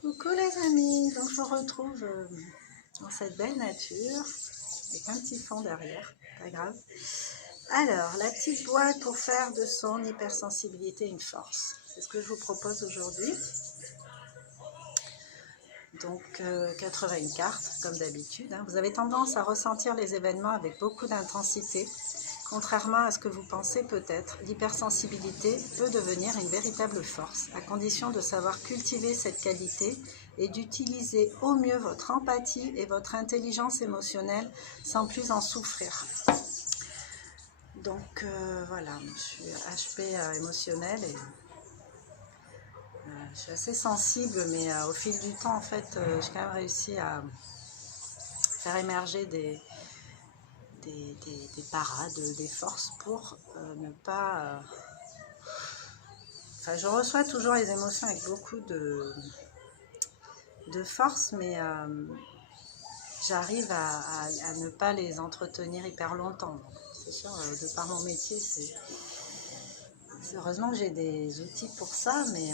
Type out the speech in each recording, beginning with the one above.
Coucou les amis, donc je vous retrouve dans cette belle nature, avec un petit fond derrière, pas grave. Alors, la petite boîte pour faire de son hypersensibilité une force, c'est ce que je vous propose aujourd'hui. Donc 81 cartes, comme d'habitude. Vous avez tendance à ressentir les événements avec beaucoup d'intensité. Contrairement à ce que vous pensez peut-être, l'hypersensibilité peut devenir une véritable force, à condition de savoir cultiver cette qualité et d'utiliser au mieux votre empathie et votre intelligence émotionnelle sans plus en souffrir. Donc voilà, je suis HP émotionnel et je suis assez sensible, mais au fil du temps, en fait, j'ai quand même réussi à faire émerger des parades, des forces pour ne pas... Enfin, je reçois toujours les émotions avec beaucoup de force, mais j'arrive à ne pas les entretenir hyper longtemps. C'est sûr, de par mon métier, c'est heureusement que j'ai des outils pour ça, mais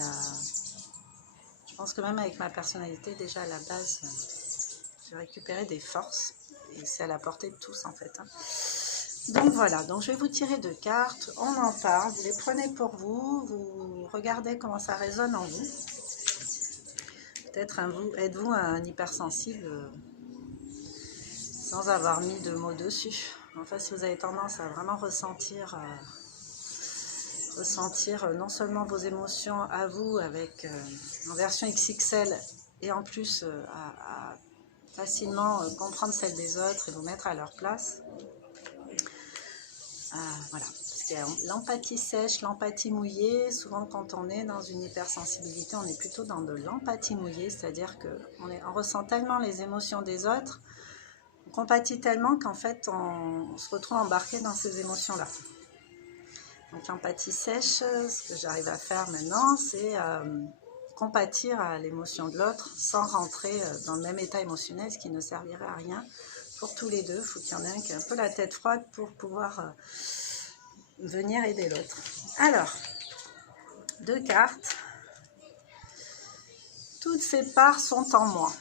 je pense que même avec ma personnalité, déjà à la base, j'ai récupéré des forces, et c'est à la portée de tous en fait. Donc voilà, donc je vais vous tirer 2 cartes, on en parle, vous les prenez pour vous, vous regardez comment ça résonne en vous. Peut-être êtes-vous un hypersensible sans avoir mis de mots dessus. En fait, si vous avez tendance à vraiment ressentir non seulement vos émotions à vous avec en version XXL et en plus à facilement comprendre celles des autres et vous mettre à leur place. Voilà, parce qu'il y a l'empathie sèche, l'empathie mouillée. Souvent quand on est dans une hypersensibilité, on est plutôt dans de l'empathie mouillée, c'est-à-dire qu'on ressent tellement les émotions des autres, on compatit tellement qu'en fait on se retrouve embarqué dans ces émotions-là. Donc l'empathie sèche, ce que j'arrive à faire maintenant, c'est compatir à l'émotion de l'autre sans rentrer dans le même état émotionnel, ce qui ne servirait à rien pour tous les deux. Il faut qu'il y en ait un qui ait un peu la tête froide pour pouvoir venir aider l'autre. Alors, 2 cartes. Toutes ces parts sont en moi.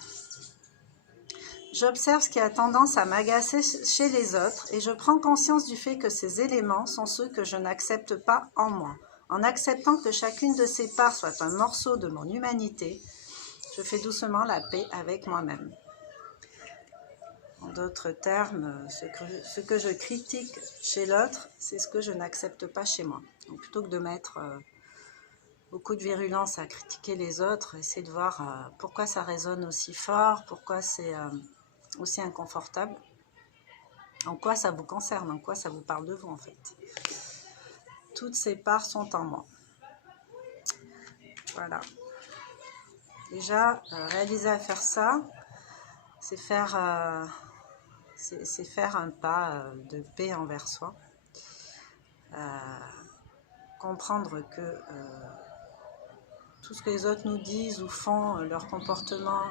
J'observe ce qui a tendance à m'agacer chez les autres et je prends conscience du fait que ces éléments sont ceux que je n'accepte pas en moi. En acceptant que chacune de ces parts soit un morceau de mon humanité, je fais doucement la paix avec moi-même. En d'autres termes, ce que je critique chez l'autre, c'est ce que je n'accepte pas chez moi. Donc plutôt que de mettre beaucoup de virulence à critiquer les autres, essayer de voir pourquoi ça résonne aussi fort, pourquoi c'est aussi inconfortable, en quoi ça vous concerne, en quoi ça vous parle de vous en fait. Toutes ces parts sont en moi. Voilà. Déjà, réaliser à faire ça, c'est faire un pas de paix envers soi. Comprendre que tout ce que les autres nous disent ou font, leur comportement,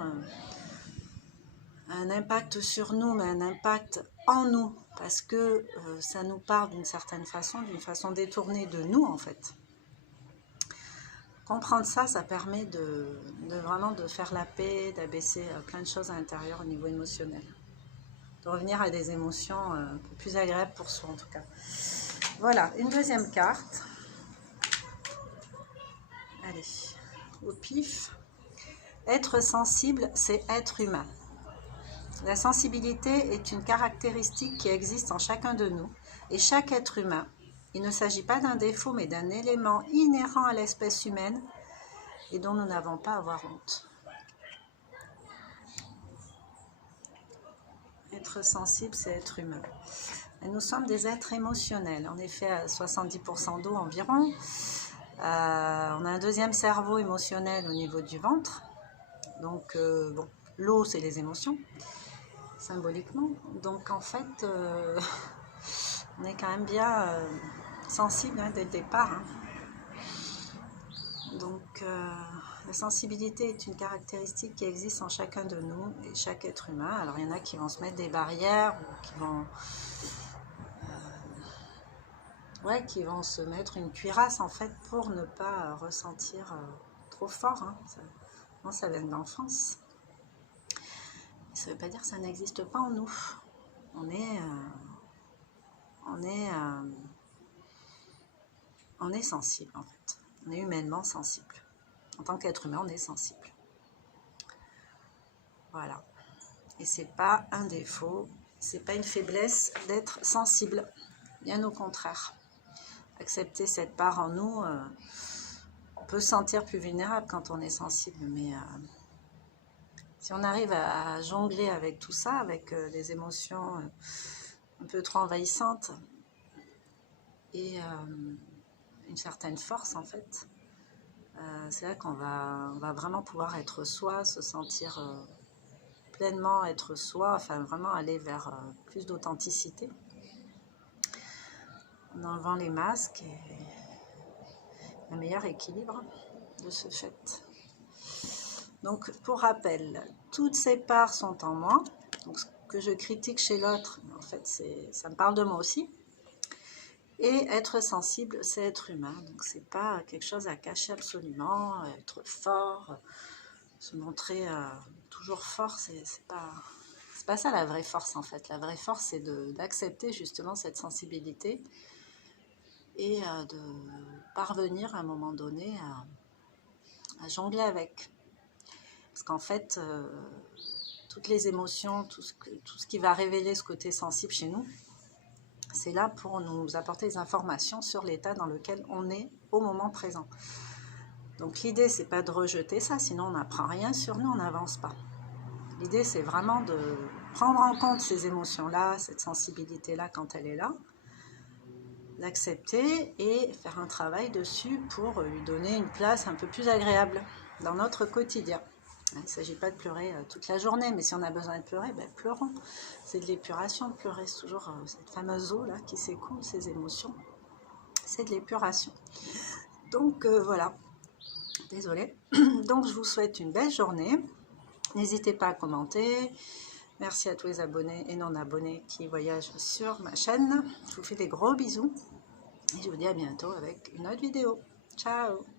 a un impact sur nous, mais un impact en nous, parce que ça nous parle d'une certaine façon, d'une façon détournée de nous en fait. Comprendre ça, ça permet de vraiment de faire la paix, d'abaisser plein de choses à l'intérieur au niveau émotionnel. De revenir à des émotions un peu plus agréables pour soi en tout cas. Voilà, une deuxième carte. Allez, au pif. Être sensible, c'est être humain. La sensibilité est une caractéristique qui existe en chacun de nous et chaque être humain. Il ne s'agit pas d'un défaut mais d'un élément inhérent à l'espèce humaine et dont nous n'avons pas à avoir honte. Être sensible, c'est être humain. Et nous sommes des êtres émotionnels, en effet à 70% d'eau environ. On a un deuxième cerveau émotionnel au niveau du ventre. Donc bon, l'eau c'est les émotions, symboliquement. Donc en fait, on est quand même bien sensible dès le départ. Donc la sensibilité est une caractéristique qui existe en chacun de nous et chaque être humain. Alors il y en a qui vont se mettre des barrières ou qui vont se mettre une cuirasse en fait pour ne pas ressentir trop fort. Souvent, ça vient de l'enfance. Ça ne veut pas dire que ça n'existe pas en nous. On est sensible, en fait. On est humainement sensible. En tant qu'être humain, on est sensible. Voilà. Et c'est pas un défaut, c'est pas une faiblesse d'être sensible. Bien au contraire. Accepter cette part en nous, on peut se sentir plus vulnérable quand on est sensible, mais si on arrive à jongler avec tout ça, avec des émotions un peu trop envahissantes et une certaine force en fait, c'est là qu'on va vraiment pouvoir être soi, se sentir pleinement être soi, enfin vraiment aller vers plus d'authenticité en enlevant les masques et un meilleur équilibre de ce fait. Donc pour rappel, toutes ces parts sont en moi, donc ce que je critique chez l'autre, en fait ça me parle de moi aussi. Et être sensible, c'est être humain, donc c'est pas quelque chose à cacher absolument, être fort, se montrer toujours fort, c'est pas ça la vraie force en fait. La vraie force c'est d'accepter justement cette sensibilité et de parvenir à un moment donné à jongler avec. Parce qu'en fait, toutes les émotions, tout ce qui va révéler ce côté sensible chez nous, c'est là pour nous apporter des informations sur l'état dans lequel on est au moment présent. Donc l'idée, c'est pas de rejeter ça, sinon on n'apprend rien sur nous, on n'avance pas. L'idée, c'est vraiment de prendre en compte ces émotions-là, cette sensibilité-là quand elle est là, d'accepter et faire un travail dessus pour lui donner une place un peu plus agréable dans notre quotidien. Il ne s'agit pas de pleurer toute la journée, mais si on a besoin de pleurer, ben pleurons. C'est de l'épuration de pleurer, c'est toujours cette fameuse eau là qui s'écoule, ces émotions. C'est de l'épuration. Donc voilà, désolée. Donc je vous souhaite une belle journée. N'hésitez pas à commenter. Merci à tous les abonnés et non abonnés qui voyagent sur ma chaîne. Je vous fais des gros bisous et je vous dis à bientôt avec une autre vidéo. Ciao!